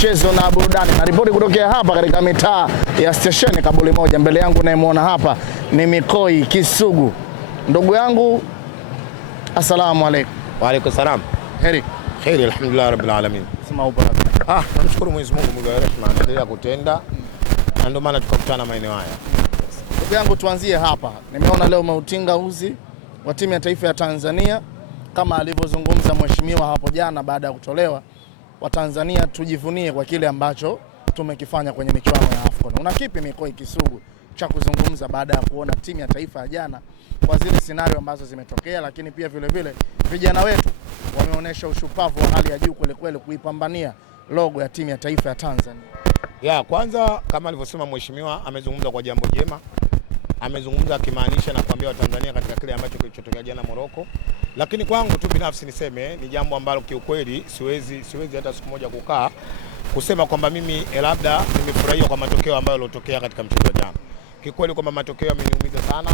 michezo na burudani. Na ripoti kutokea hapa katika mitaa ya stesheni Kabuli moja. Mbele yangu nayemuona hapa ni Mikoi Kisugu. Ndugu yangu, assalamu alaykum. Wa alaykum salam. Heri. Heri, alhamdulillah rabbil alamin. Sema upo hapa. Tunamshukuru Mwenyezi Mungu mwingi wa rehema, anaendelea kutenda. Na ndio maana tukakutana maeneo haya. Ndugu yangu, tuanzie hapa. Nimeona leo umeutinga uzi wa timu ya taifa ya Tanzania kama alivyozungumza mheshimiwa hapo jana baada ya kutolewa. Wa Tanzania tujivunie kwa kile ambacho tumekifanya kwenye michuano ya AFCON. Una kipi Mikoi Kisugu cha kuzungumza baada ya kuona timu ya taifa ya jana kwa zile scenario ambazo zimetokea, lakini pia vile vile vijana wetu wameonyesha ushupavu wa hali ya juu kweli kuipambania logo ya timu ya taifa ya Tanzania? Kwanza kama alivyosema mheshimiwa, amezungumza kwa jambo jema. Amezungumza akimaanisha na kuambia Watanzania katika kile ambacho kilichotokea jana Morocco. Lakini kwangu tu binafsi niseme ni jambo ambalo kiukweli siwezi hata siku moja kukaa kusema kwamba mimi labda nimefurahia kwa matokeo ambayo yalotokea katika mchezo wa jana. Kikweli kwamba matokeo yameniumiza sana.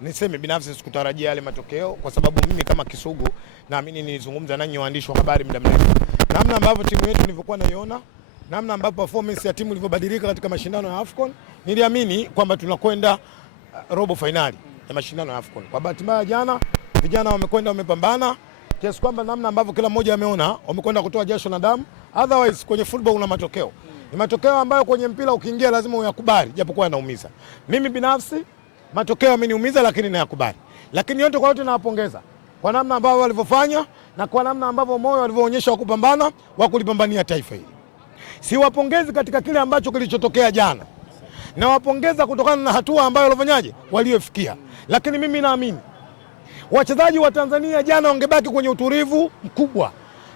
Niseme binafsi sikutarajia yale matokeo, kwa sababu mimi kama Kisugu naamini nilizungumza nanyi waandishi wa habari muda mrefu. Namna ambavyo timu yetu nilivyokuwa naiona, namna ambavyo performance ya timu ilivyobadilika katika mashindano ya AFCON, niliamini kwamba tunakwenda robo finali ya mashindano ya AFCON. Kwa bahati mbaya jana vijana wamekwenda wamepambana kiasi kwamba namna ambavyo kila mmoja ameona wamekwenda kutoa jasho na damu. Otherwise kwenye football una matokeo. Ni matokeo ambayo kwenye mpira ukiingia lazima uyakubali japokuwa yanaumiza. Mimi binafsi matokeo yameniumiza lakini nayakubali. Lakini yote kwa yote nawapongeza kwa namna ambavyo walivyofanya na kwa namna ambavyo moyo walivyoonyesha wa kupambana wa kulipambania taifa hili. Siwapongezi katika kile ambacho kilichotokea jana. Nawapongeza kutokana na hatua ambayo walifanyaje waliofikia. Lakini mimi naamini wachezaji wa Tanzania jana wangebaki kwenye utulivu mkubwa.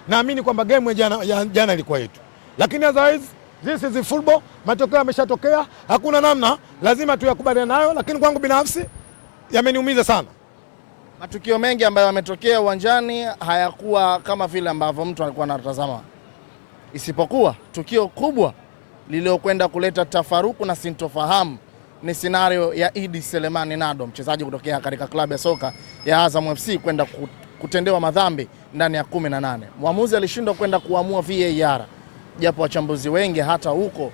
Naamini kwamba game ya jana ilikuwa yetu. Lakini otherwise this is football, matokeo yameshatokea, hakuna namna, lazima tuyakubaliane nayo. Lakini kwangu binafsi yameniumiza sana. Matukio mengi ambayo yametokea uwanjani hayakuwa kama vile ambavyo mtu alikuwa anatazama, isipokuwa tukio kubwa lililokwenda kuleta tafaruku na sintofahamu ni scenario ya Idi Selemani Nado, mchezaji kutokea katika klabu ya soka ya Azam FC, kwenda kutendewa madhambi ndani ya 18. Mwamuzi alishindwa kwenda kuamua VAR, japo wachambuzi wengi hata huko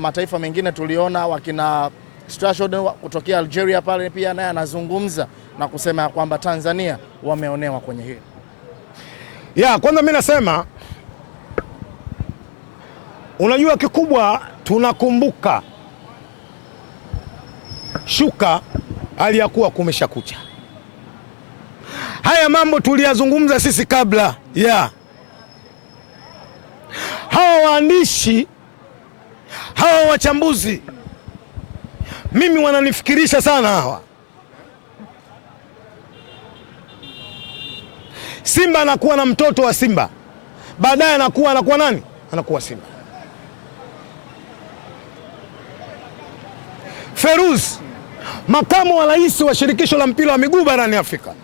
mataifa mengine tuliona wakina Strashod kutokea Algeria pale pia naye anazungumza na kusema kwamba Tanzania wameonewa kwenye hili. Kwanza mimi nasema unajua kikubwa tunakumbuka shuka aliyakuwa kumeshakucha. Haya mambo tuliyazungumza sisi kabla hawa waandishi, hawa wachambuzi, mimi wananifikirisha sana hawa. Simba anakuwa na mtoto wa Simba, baadaye anakuwa nani? Anakuwa Simba. Feruz, makamu wa rais wa shirikisho la mpira wa miguu barani Afrika,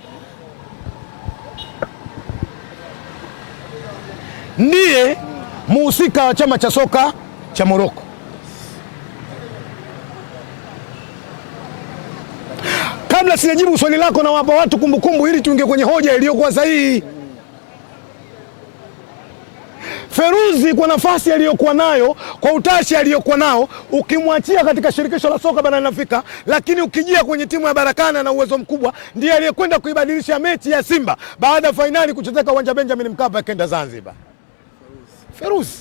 ndiye muhusika wa chama cha soka cha Morocco. Kabla sijajibu swali lako, na wapa watu kumbukumbu ili tuingie kwenye hoja iliyokuwa sahihi. Feruzi kwa nafasi aliyokuwa nayo, kwa utashi aliyokuwa nao, ukimwachia katika shirikisho la soka barani Afrika, lakini ukijia kwenye timu ya Barakana na uwezo mkubwa, ndiye aliyekwenda kuibadilisha mechi ya Simba baada ya fainali kuchezeka uwanja Benjamin Mkapa kenda Zanzibar. Feruzi.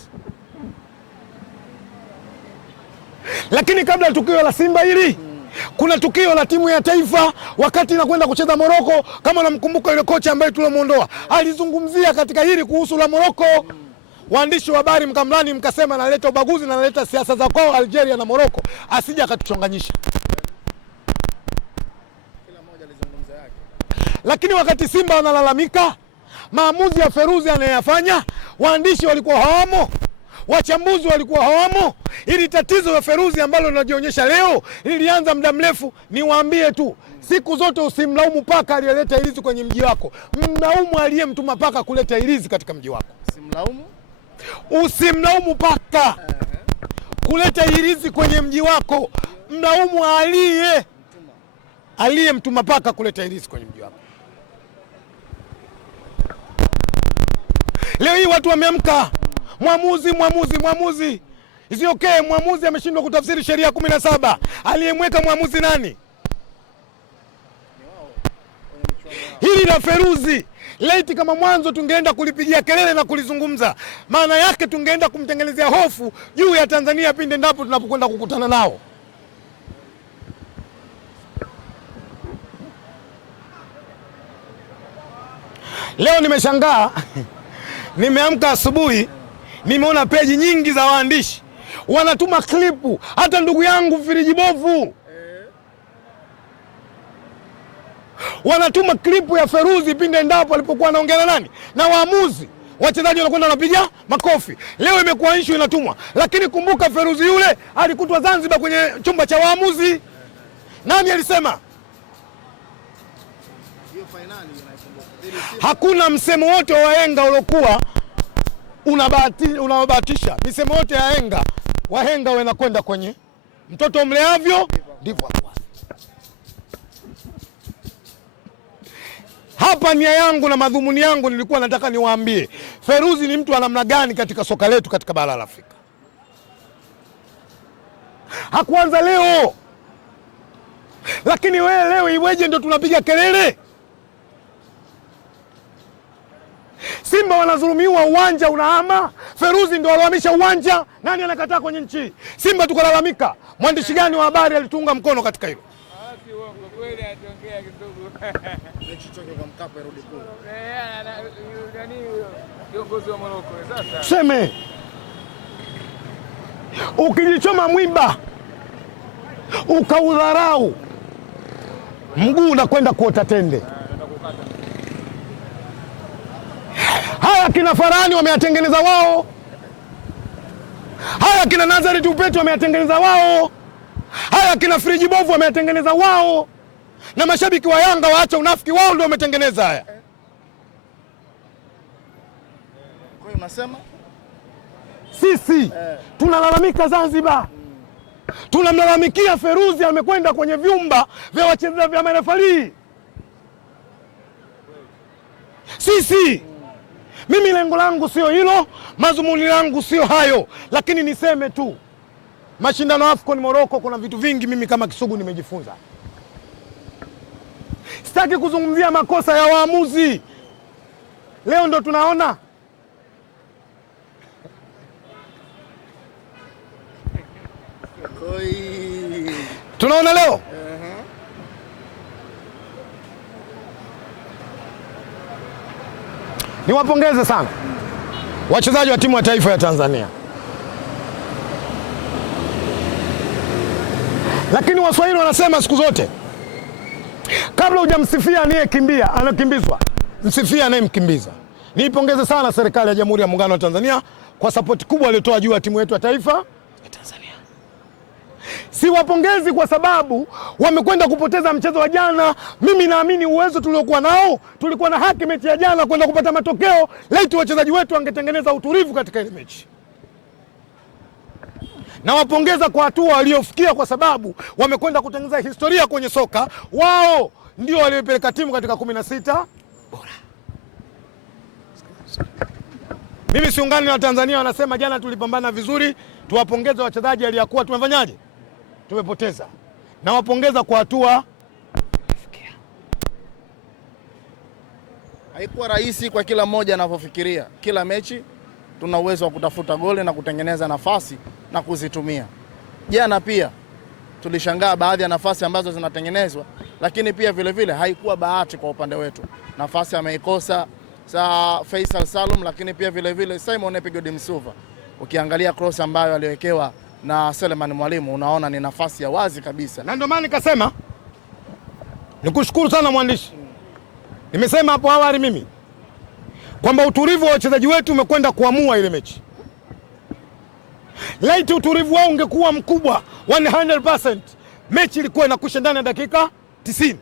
Lakini kabla ya tukio la Simba hili, kuna tukio la timu ya taifa wakati inakwenda kucheza Morocco. Kama namkumbuka yule kocha ambaye tulomuondoa, alizungumzia katika hili kuhusu la Morocco. Waandishi wa habari mkamlani, mkasema analeta ubaguzi na analeta siasa za kwao Algeria na Morocco, asije akatuchonganyisha. Kila mmoja alizungumza yake. Lakini wakati Simba wanalalamika maamuzi ya Feruzi anayofanya, waandishi walikuwa hawamo, wachambuzi walikuwa hawamo. Ili tatizo la Feruzi ambalo linajionyesha leo lilianza muda mrefu. Niwaambie tu, siku zote usimlaumu paka aliyeleta ilizi kwenye mji wako, mlaumu aliyemtuma paka kuleta ilizi katika mji wako. Usimlaumu paka kuleta ilizi kwenye mji wako, mlaumu aliyemtuma paka kuleta ilizi kwenye mji wako. Leo hii watu wameamka, Mwamuzi. Is okay, mwamuzi ameshindwa kutafsiri sheria 17. Aliyemweka mwamuzi nani? Hili la Feruzi, laiti kama mwanzo tungeenda kulipigia kelele na kulizungumza, maana yake tungeenda kumtengenezea hofu juu ya Tanzania pindi ndapo tunapokwenda kukutana nao. Leo nimeshangaa nimeamka asubuhi, nimeona peji nyingi za waandishi wanatuma klipu, hata ndugu yangu Firiji Bovu wanatuma klipu ya Feruzi pindi endapo alipokuwa anaongea nani na waamuzi, wachezaji wanakwenda wanapiga makofi. Leo imekuwa issue inatumwa, lakini kumbuka Feruzi yule alikutwa Zanzibar kwenye chumba cha waamuzi. Nani alisema? Hakuna msemo wote wa wahenga uliokuwa unabahatisha. Misemo yote ya wahenga wanakwenda kwenye mtoto mleavyo ndivyo akwa. Hapa nia yangu na madhumuni yangu nilikuwa nataka niwaambie Feruzi ni mtu wa namna gani katika soka letu katika bara la Afrika. Hakuanza leo, lakini wewe leo iweje ndio tunapiga kelele? Simba wanazulumiwa, uwanja unahama, Feruzi ndio alihamisha uwanja. Nani anakataa kwenye nchi? Simba tukalalamika, mwandishi gani wa habari alitunga mkono katika hilo? Seme ukijichoma mwiba ukaudharau, mguu unakwenda kuota tende. Haya kina Farani wameyatengeneza wao, haya kina Nazareth Upete wameyatengeneza wao, haya kina Firiji Bovu wameyatengeneza wao, na mashabiki wa Yanga waacha unafiki, wao ndio wametengeneza haya. Kwa hiyo unasema sisi tunalalamika Zanzibar, tunamlalamikia Feruzi amekwenda kwenye vyumba vya wachezaji vya marefali. Sisi mimi lengo langu sio hilo, mazumuni langu sio hayo, lakini niseme tu mashindano AFCON Morocco kuna vitu vingi mimi kama Kisugu nimejifunza. Sitaki kuzungumzia makosa ya waamuzi. Leo ndo tunaona leo niwapongeze sana wachezaji wa timu ya taifa ya Tanzania, lakini Waswahili wanasema siku zote kabla hujamsifia anakimbizwa, msifia anayemkimbiza. Niipongeze sana serikali ya Jamhuri ya Muungano wa Tanzania kwa support kubwa aliyotoa juu ya timu yetu ya taifa ya Tanzania. Siwapongezi kwa sababu wamekwenda kupoteza mchezo wa jana. Mimi naamini uwezo tuliokuwa nao, tulikuwa na haki mechi ya jana kwenda kupata matokeo, laiti wachezaji wetu wangetengeneza utulivu katika ile mechi. Na wapongeza kwa hatua waliofikia kwa sababu wamekwenda kutengeneza historia kwenye soka. Wao ndio waliopeleka timu katika 16 bora. Mimi siungani na Tanzania wanasema jana tulipambana vizuri. Tuwapongeze wachezaji aliyakuwa tumefanyaje? Tumepoteza. Na wapongeza kwa hatua. Haikuwa rahisi kwa kila mmoja anavyofikiria. Kila mechi tuna uwezo wa kutafuta goli na kutengeneza nafasi na kuzitumia. Jana pia tulishangaa baadhi ya nafasi ambazo zinatengenezwa, lakini pia vile vile haikuwa bahati kwa upande wetu. Nafasi ameikosa Faisal Salum, lakini pia vile vile Simon Epigodi Msuva. Ukiangalia cross ambayo aliwekewa na Selemani Mwalimu, unaona ni nafasi ya wazi kabisa. Na ndio maana nikasema nikushukuru sana mwandishi. Nimesema hapo awali mimi kwamba utulivu wa wachezaji wetu umekwenda kuamua ile mechi. Laiti utulivu wao ungekuwa mkubwa 100%, mechi ilikuwa inakwisha ndani ya dakika 90.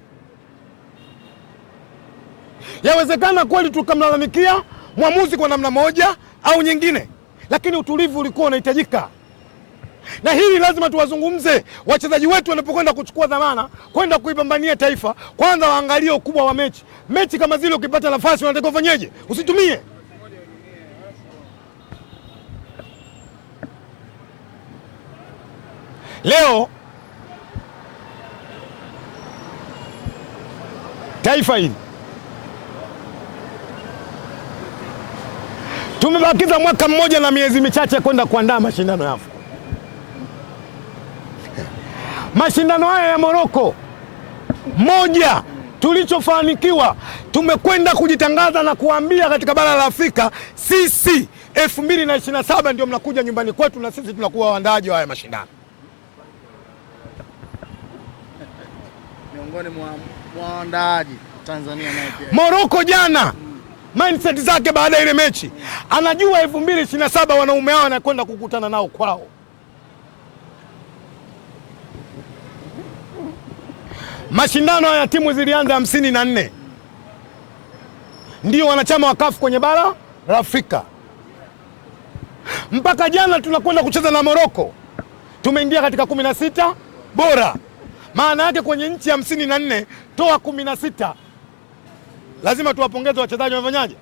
Yawezekana kweli tukamlalamikia mwamuzi kwa namna moja au nyingine, lakini utulivu ulikuwa unahitajika. Na hili lazima tuwazungumze wachezaji wetu wanapokwenda kuchukua dhamana kwenda kuipambania taifa. Kwanza waangalie ukubwa wa mechi. Mechi kama zile ukipata nafasi unataka ufanyeje? Usitumie. Leo taifa hili tumebakiza mwaka mmoja na miezi michache kwenda kuandaa mashindano ya AFCON. Mashindano haya ya Morocco, moja tulichofanikiwa, tumekwenda kujitangaza na kuambia katika bara la Afrika, sisi 2027 ndio mnakuja nyumbani kwetu na sisi tunakuwa waandaaji wa haya mashindano. Miongoni mwa waandaaji Tanzania naye pia. Morocco jana mindset zake baada ya ile mechi, anajua 2027 wanaume hao wanakwenda kukutana nao kwao. Mashindano ya timu zilianza 54. Ndio wanachama wa CAF kwenye bara la Afrika. Mpaka jana tunakwenda kucheza na Morocco, tumeingia katika 16 bora. Maana yake kwenye nchi 54 toa 16. Lazima tuwapongeze wachezaji wafanyaje.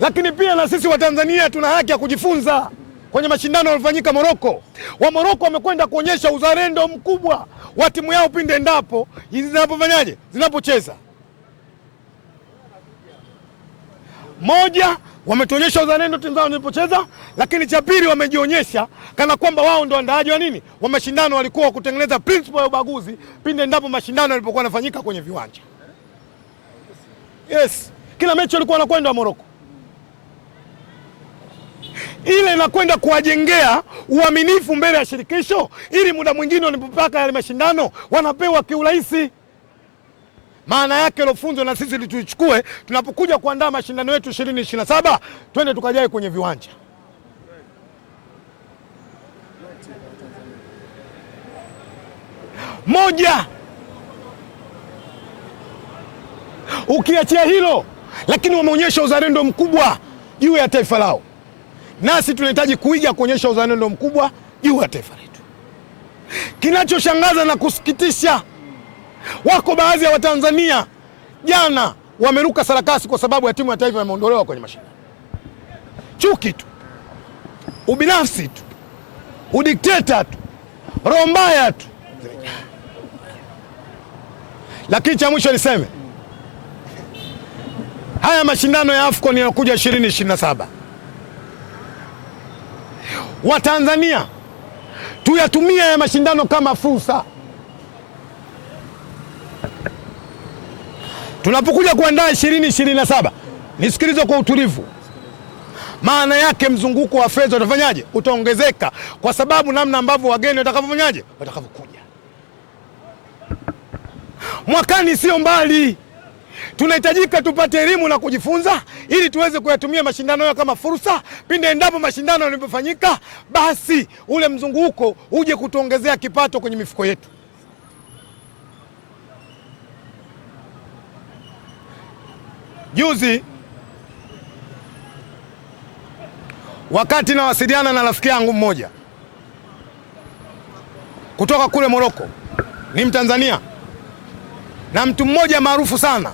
Lakini pia na sisi wa Tanzania tuna haki ya kujifunza kwenye mashindano yaliyofanyika Morocco. Wa Morocco wamekwenda kuonyesha uzalendo mkubwa wa timu yao pindi endapo zinapofanyaje, zinapocheza. Moja, wametuonyesha uzalendo timu zao zinapocheza, lakini cha pili wamejionyesha kana kwamba wao ndio waandaaji wa nini? Wa mashindano, walikuwa kutengeneza principle ya ubaguzi pindi endapo mashindano yalipokuwa yanafanyika kwenye viwanja. Yes, kila mechi walikuwa wanakwenda Morocco. Ile inakwenda kuwajengea uaminifu mbele ya shirikisho, ili muda mwingine wanapopaka yale mashindano wanapewa kiurahisi. Maana yake ile funzo na sisi tuichukue tunapokuja kuandaa mashindano yetu 2027, twende tukajae kwenye viwanja. Moja, ukiachia hilo, lakini wameonyesha uzalendo mkubwa juu ya taifa lao. Nasi tunahitaji kuiga kuonyesha uzalendo mkubwa juu ya taifa letu. Kinachoshangaza na kusikitisha, wako baadhi ya Watanzania jana wameruka sarakasi kwa sababu ya timu ya taifa imeondolewa kwenye mashindano. Chuki tu, ubinafsi tu, udikteta tu, roho mbaya tu. Lakini cha mwisho niseme, haya mashindano ya AFCON yanakuja 2027. Watanzania tuyatumia ya mashindano kama fursa. Tunapokuja kuandaa 2027, nisikilize kwa utulivu. Maana yake mzunguko wa fedha utafanyaje? Utaongezeka kwa sababu namna ambavyo wageni watakavyofanyaje? Watakavyokuja. Mwakani sio mbali. Tunahitajika tupate elimu na kujifunza ili tuweze kuyatumia mashindano hayo kama fursa. Pindi endapo mashindano yanapofanyika, basi ule mzunguko uje kutuongezea kipato kwenye mifuko yetu. Juzi wakati nawasiliana na rafiki yangu mmoja kutoka kule Morocco, ni Mtanzania na mtu mmoja maarufu sana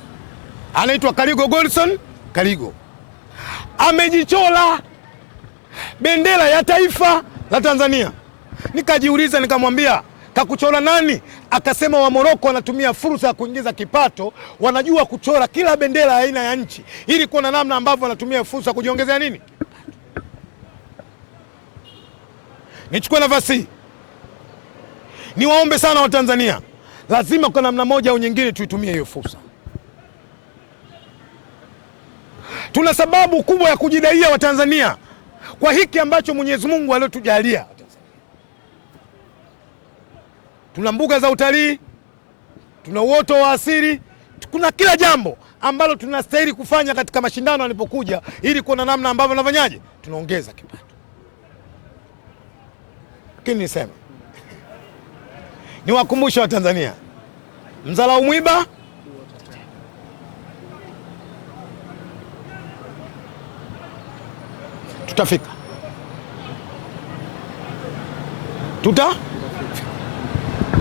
anaitwa Karigo Golson Karigo, amejichola bendera ya taifa la Tanzania. Nikajiuliza, nikamwambia, kakuchora nani? Akasema wa Morocco wanatumia fursa ya kuingiza kipato, wanajua kuchora kila bendera aina ya nchi ili kuona namna ambavyo wanatumia fursa kujiongezea nini. Nichukue nafasi niwaombe sana Watanzania, lazima kwa namna moja au nyingine tuitumie hiyo fursa. Tuna sababu kubwa ya kujidaia Watanzania kwa hiki ambacho Mwenyezi Mungu aliyotujalia. Tuna mbuga za utalii, tuna uoto wa asili, kuna kila jambo ambalo tunastahili kufanya katika mashindano yanapokuja ili kuona namna ambavyo tunafanyaje, tunaongeza kipato. Lakini niseme, niwakumbushe Watanzania, mzalau mwiba tutafika.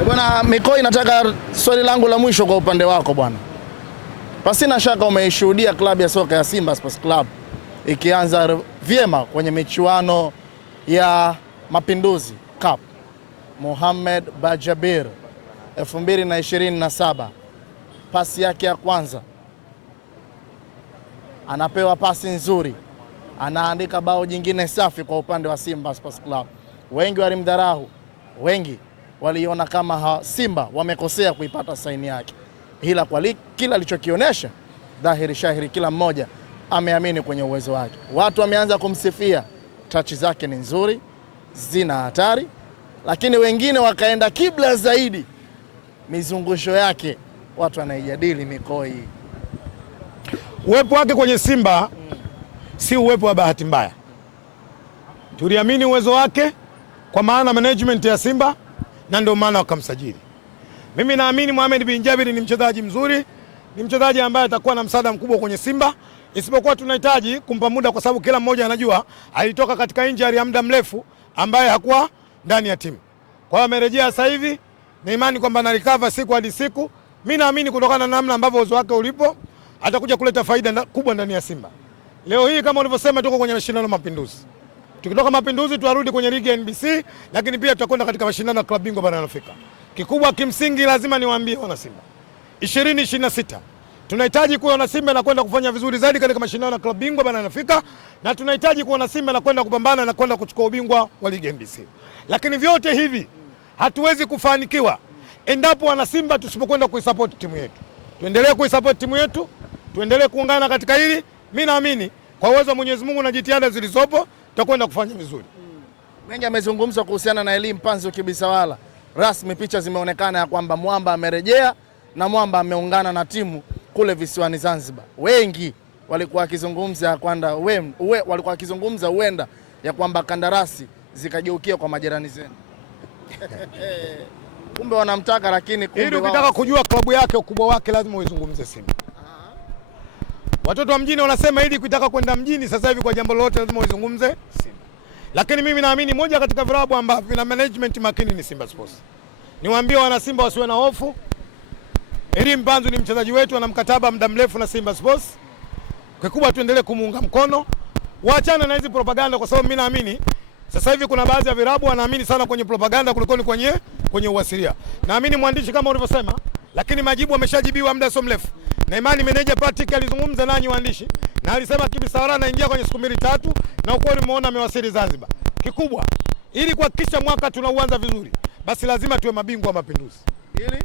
Bwana Mikoi, nataka swali langu la mwisho kwa upande wako bwana. Pasina shaka umeishuhudia klabu ya soka ya Simba Sports Club ikianza vyema kwenye michuano ya Mapinduzi Cup, Mohamed Bajabir 2027, pasi yake ya kwanza anapewa pasi nzuri, anaandika bao jingine safi kwa upande wa Simba Sports Club. Wengi walimdharau, wengi waliona kama Simba wamekosea kuipata saini yake, ila kwa kila alichokionyesha dhahiri shahiri, kila mmoja ameamini kwenye uwezo wake. Watu wameanza kumsifia, tachi zake ni nzuri, zina hatari, lakini wengine wakaenda kibla zaidi, mizungusho yake watu wanaijadili mikoi. Uwepo wake kwenye Simba si uwepo wa bahati mbaya, tuliamini uwezo wake kwa maana management ya Simba, na ndio maana wakamsajili. Mimi naamini Mohamed bin Jabir ni mchezaji mzuri, ni mchezaji ambaye atakuwa na msaada mkubwa kwenye Simba, isipokuwa tunahitaji kumpa muda, kwa sababu kila mmoja anajua alitoka katika injury ya muda mrefu ambaye hakuwa ndani ya timu. Kwa hiyo amerejea sasa hivi, na imani kwamba ana recover siku hadi siku. Mimi naamini kutokana na namna ambavyo uwezo wake ulipo atakuja kuleta faida kubwa ndani ya Simba. Leo hii kama ulivyosema, tuko kwenye mashindano Mapinduzi. Tukitoka Mapinduzi tuarudi kwenye ligi ya NBC, lakini pia tutakwenda katika mashindano ya klabu bingwa barani Afrika. Kikubwa kimsingi, lazima niwaambie wana Simba, 2026 tunahitaji kuona Simba na kwenda kufanya vizuri zaidi katika mashindano ya klabu bingwa barani Afrika, na tunahitaji kuona Simba na kwenda kupambana na kwenda kuchukua ubingwa wa ligi ya NBC. Lakini vyote hivi hatuwezi kufanikiwa endapo wana Simba tusipokwenda kuisupport timu yetu. Tuendelee kuisupport timu yetu, tuendelee kuungana katika hili. Mimi naamini kwa uwezo wa Mwenyezi Mungu na jitihada zilizopo tutakwenda kufanya vizuri. Mengi amezungumzwa kuhusiana na Elie Mpanzu Kibisawala. Rasmi picha zimeonekana ya kwamba Mwamba amerejea na Mwamba ameungana na timu kule visiwani Zanzibar. Wengi walikuwa wakizungumza kwamba walikuwa wakizungumza huenda ya kwamba kandarasi zikageukia kwa majirani zenu. Kumbe wanamtaka, lakini kumbe ili ukitaka kujua klabu yake ukubwa wake lazima uizungumze Simba. Watoto wa mjini wanasema ili ukitaka kwenda mjini sasa hivi kwa jambo lolote lazima uizungumze Simba. Lakini mimi naamini moja katika vilabu ambavyo vina management makini ni Simba Sports. Niwaambie wana Simba wasiwe na hofu. Elie Mpanzu ni mchezaji wetu, ana mkataba muda mrefu na Simba Sports. Kikubwa tuendelee kumuunga mkono. Waachane na hizi propaganda, kwa sababu mimi naamini sasa hivi kuna baadhi ya vilabu wanaamini sana kwenye propaganda kuliko ni kwenye uwasilia. Naamini mwandishi kama ulivyosema, lakini majibu ameshajibiwa muda sio mrefu. Na imani meneja Patrick alizungumza nanyi waandishi na alisema Kibisawala anaingia kwenye siku 2-3 na ukweli umeona amewasili Zanzibar. Kikubwa ili kuhakikisha mwaka tunauanza vizuri, basi lazima tuwe mabingwa wa Mapinduzi.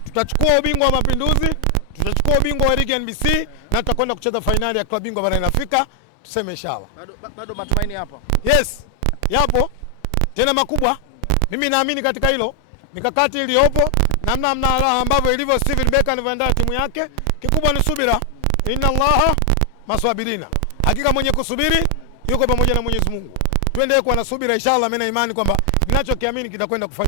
Tutachukua ubingwa wa Mapinduzi, tutachukua ubingwa wa ligi ya NBC na tutakwenda kucheza fainali ya klabu bingwa barani Afrika. Tuseme inshallah. Bado matumaini hapo. Yes, yapo tena makubwa. Mimi naamini katika hilo, mikakati iliyopo, namna ambavyo ilivyo Steven Becker anavyoandaa timu yake. Kikubwa ni subira. Inna Allaha maswabirina. Hakika mwenye kusubiri yuko pamoja na Mwenyezi Mungu. Tuendelee kuwa na subira inshallah. Mimi na imani kwamba ninachokiamini kitakwenda kufanya